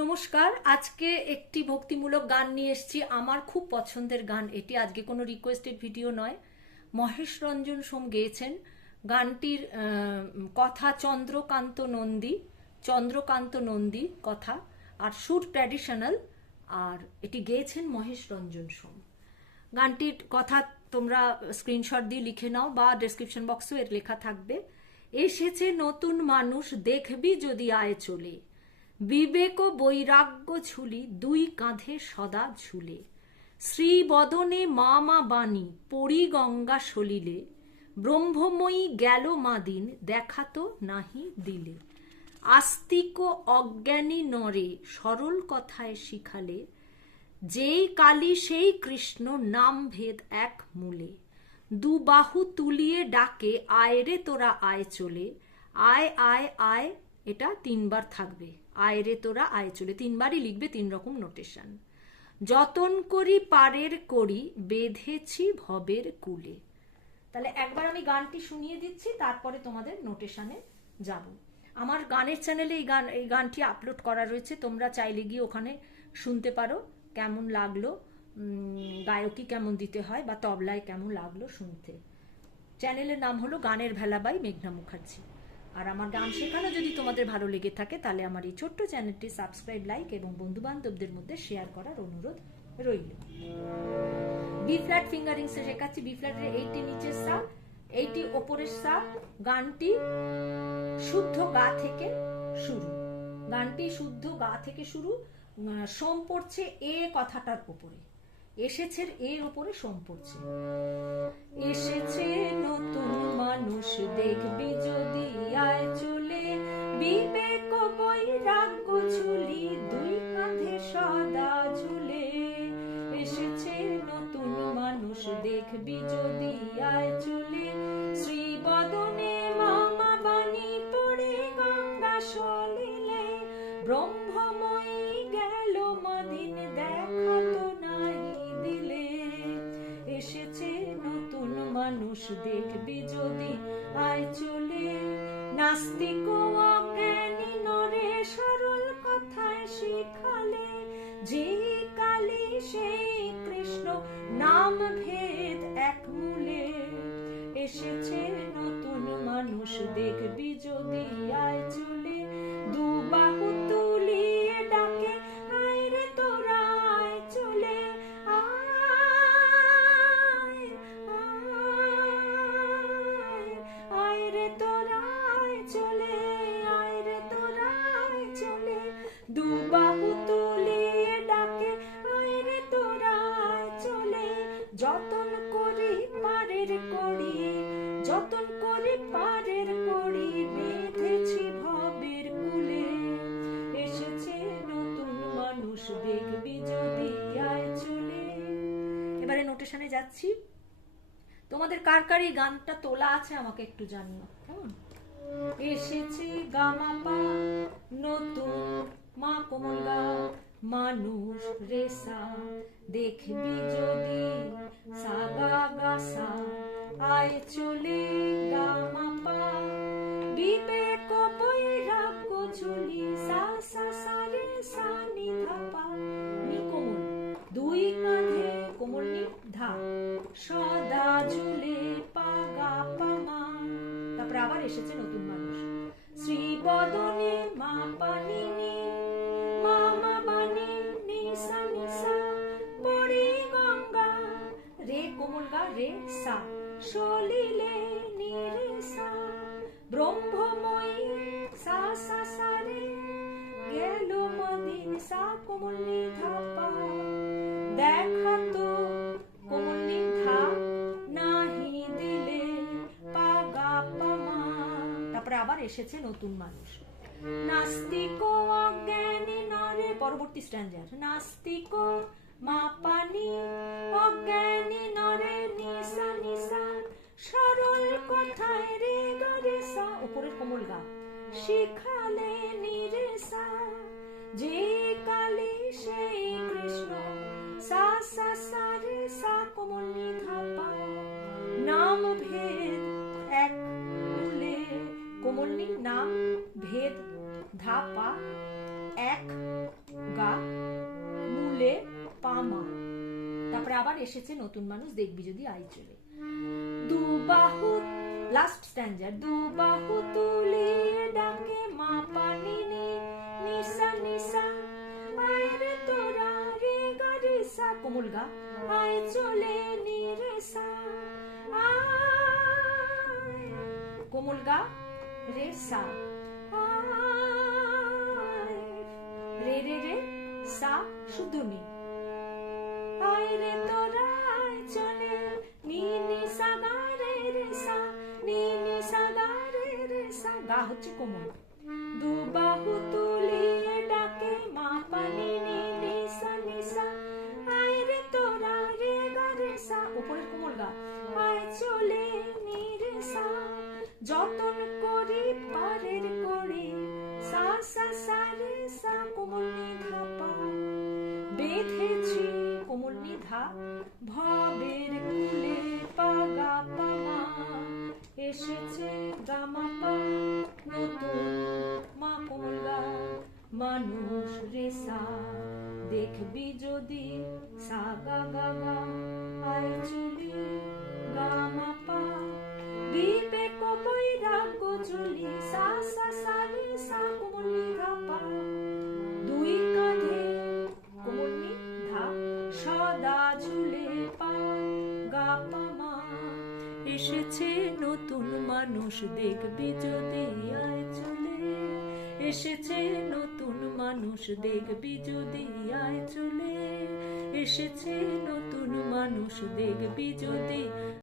নমস্কার। আজকে একটি ভক্তিমূলক গান নিয়ে এসেছি। আমার খুব পছন্দের গান এটি। আজকে কোনো রিকোয়েস্টেড ভিডিও নয়। মহেশ রঞ্জন সোম গেয়েছেন গানটির কথা চন্দ্রকান্ত নন্দী কথা, আর সুর ট্র্যাডিশনাল, আর এটি গেয়েছেন মহেশ রঞ্জন সোম। গানটির কথা তোমরা স্ক্রিনশট দিয়ে লিখে নাও বা ডেসক্রিপশন বক্সেও এর লেখা থাকবে। এসেছে নতুন মানুষ, দেখবি যদি আয় চলে, বিবেক ও বৈরাগ্য ঝুলি দুই কাঁধে সদা ঝুলে, শ্রীবদনে মা মা বাণী পড়ি গঙ্গা সলিলে, ব্রহ্মময়ী গেল মাদিন দেখাতো নাহি দিলে, আস্তিক অজ্ঞানী নরে সরল কথায় শিখালে, যেই কালী সেই কৃষ্ণ নাম ভেদ এক মূলে, দু বাহু তুলিয়ে ডাকে আয় রে তোরা আয় চলে, আয় আয় আয়, এটা তিনবার থাকবে, আয় রে তোরা আয় চলে, তিনবারই লিখবে, তিন রকম নোটেশন। যতন করি পারের করি বেঁধেছি ভবের কুলে। তাহলে একবার আমি গানটি শুনিয়ে দিচ্ছি, তারপরে তোমাদের নোটেশনে যাব। আমার গানের চ্যানেলে এই গানটি আপলোড করা রয়েছে, তোমরা চাইলে গিয়ে ওখানে শুনতে পারো কেমন লাগলো, গায়কী কেমন দিতে হয় বা তবলায় কেমন লাগলো শুনতে। চ্যানেলের নাম হলো গানের ভেলা বাই মেঘনা মুখার্জি। আর আমার গান শেখানো যদি তোমাদের ভালো লেগে থাকে তাহলে আমার এই ছোট্ট চ্যানেলটি সাবস্ক্রাইব, লাইক এবং বন্ধু বান্ধবদের মধ্যে শেয়ার করার অনুরোধ রইল। বি ফ্ল্যাট ফিঙ্গারিংসে শেখাচ্ছি। বি ফ্ল্যাটের এইটি নিচের সা, এইটি ওপরের সা। গানটি শুদ্ধ গা থেকে শুরু, গানটি শুদ্ধ গা থেকে শুরু। সোম পড়ছে এ কথাটার উপরে, এসেছে এর উপরে সোম পড়ছে। এসেছে নতুন মানুষ দেখবি যদি আয় চলে, বিবেক বৈরাগ্য ঝুলি দুই কাঁধে সদা ঝুলে, এসেছে নতুন মানুষ দেখবি যদি আয় চলে, শ্রীবদনে মামা বাণী পড়ে গঙ্গা সলিলে, ব্রহ্মময়ী গেল মাদিন দেখাতো নাই দিলে, এসেছে নতুন মানুষ দেখবি যদি আয় চলে, নাস্তিক অজ্ঞানী নরে সরল কথায় শিখালে, যে কালী সেই কৃষ্ণ নাম ভেদ এক মূলে, এসেছে নতুন মানুষ দেখবি যদি আয় চলে, দু বাহু তুলিয়ে ডাকে আয় রে তোরা আয় চলে, আয় আয় আয় রে তোরা আয় চলে, আয় রে তোরা আয় চলে, দু বাহু তুলিয়ে ডাকে আয় রে তোরা আয় চলে, যতন করি পারের করি, যতন করি পারের করি বেঁধেছি ভবের কুলে, এসেছে নতুন মানুষ দেখবি যদি আয় চলে। এবারে নোটেশনে যাচ্ছি। তোমাদের কার কার এই গানটা তোলা আছে আমাকে একটু জানিও, কেমন? এসেছে গামাপা নতুন মা কোমল গা মানুষ রেসা, দেখবি যদি সাগা গাসা আয় চলে, গামাপা বিবেক বৈরাগ্য ঝুলি সা সা সা রে সা নি ধা পা, নি কোমল দুই কাঁধে কোমল নি ধা, সদা ঝুলে পা গা পা মা। তারপরে আবার এসেছে নতুন মানুষ, শ্রীবদনে মা পানি নি মা মা বাণী নি সা পড়ি গঙ্গা রে কোমল গা রে সা, সলিলে নি রে সা, ব্রহ্মময়ী সা সা সা রে গেল মাদিন সা কোমল নি ধা পা, দেখাতো কোমল নি ধা নাহি দিলে পা গা পা মা। তারপরে আবার এসেছে নতুন মানুষ, নাস্তিক অজ্ঞানী নরে, পরবর্তী স্ট্যান্ডার, নাস্তিক মা পানি অজ্ঞানী নরে নিসা নিসা, সরল কথায় রে গা রে সা, উপরের কোমল গা শিখালে নি রে সা, যে কালী সেই কৃষ্ণ সা সা সা রে সা কোমল নি ধা পা, নাম ভেদ এক মূলে, কোমল নি নাম ভেদ ধা পা এক পামা, তারপরে আবার এসেছে নতুন মানুষ দেখবি যদি আয় চলে। দু বাহু, লাস্ট স্ট্যান্জার, দু বাহু তুলিয়ে ডাকে মা পানি নি, নিসা নিসা আয় রে তোরা রে গা রে সা, কোমল গা, আয় চলে নি রে সা, আয় কোমল গা রে সা, আয় রে রে রে সা শুদ্ধ নি, আয় রে তোরা আয় চলে নি নি সা গা রে রে সা, নি নি সা গা রে রে সা, গা হচ্ছে কোমল। দু বাহু তুলিয়ে ডাকে মা পানি নি নিসা নিসা আয় রে তোরা রে গা রে সা, উপরের কোমল গা, আয় চলে নি রে সা, যতন করি পারের করি সা সা সা রে সা, কোমল নি ধা পা, বেঁধেছি কোমল নি ধা, ভবের কুলে পা গা পা মা, এসেছে গা মা পা নতুন মা, কোমল গা মানুষ রে সা, দেখবি যদি সা গা গা গা, আয় চলি গা মা পা, বিবেক বৈরাগ্য চলি সা সা সা রে সা, কোমল নি ধা পা, দুই কাঁধে কোমল নি ধা, সদা ঝুলে পা গা পা মা, এসেছে নতুন মানুষ দেখবি যদি আয় চলে, এসেছে নতুন মানুষ দেখবি যদি আয় চলে, এসেছে নতুন মানুষ দেখবি যদি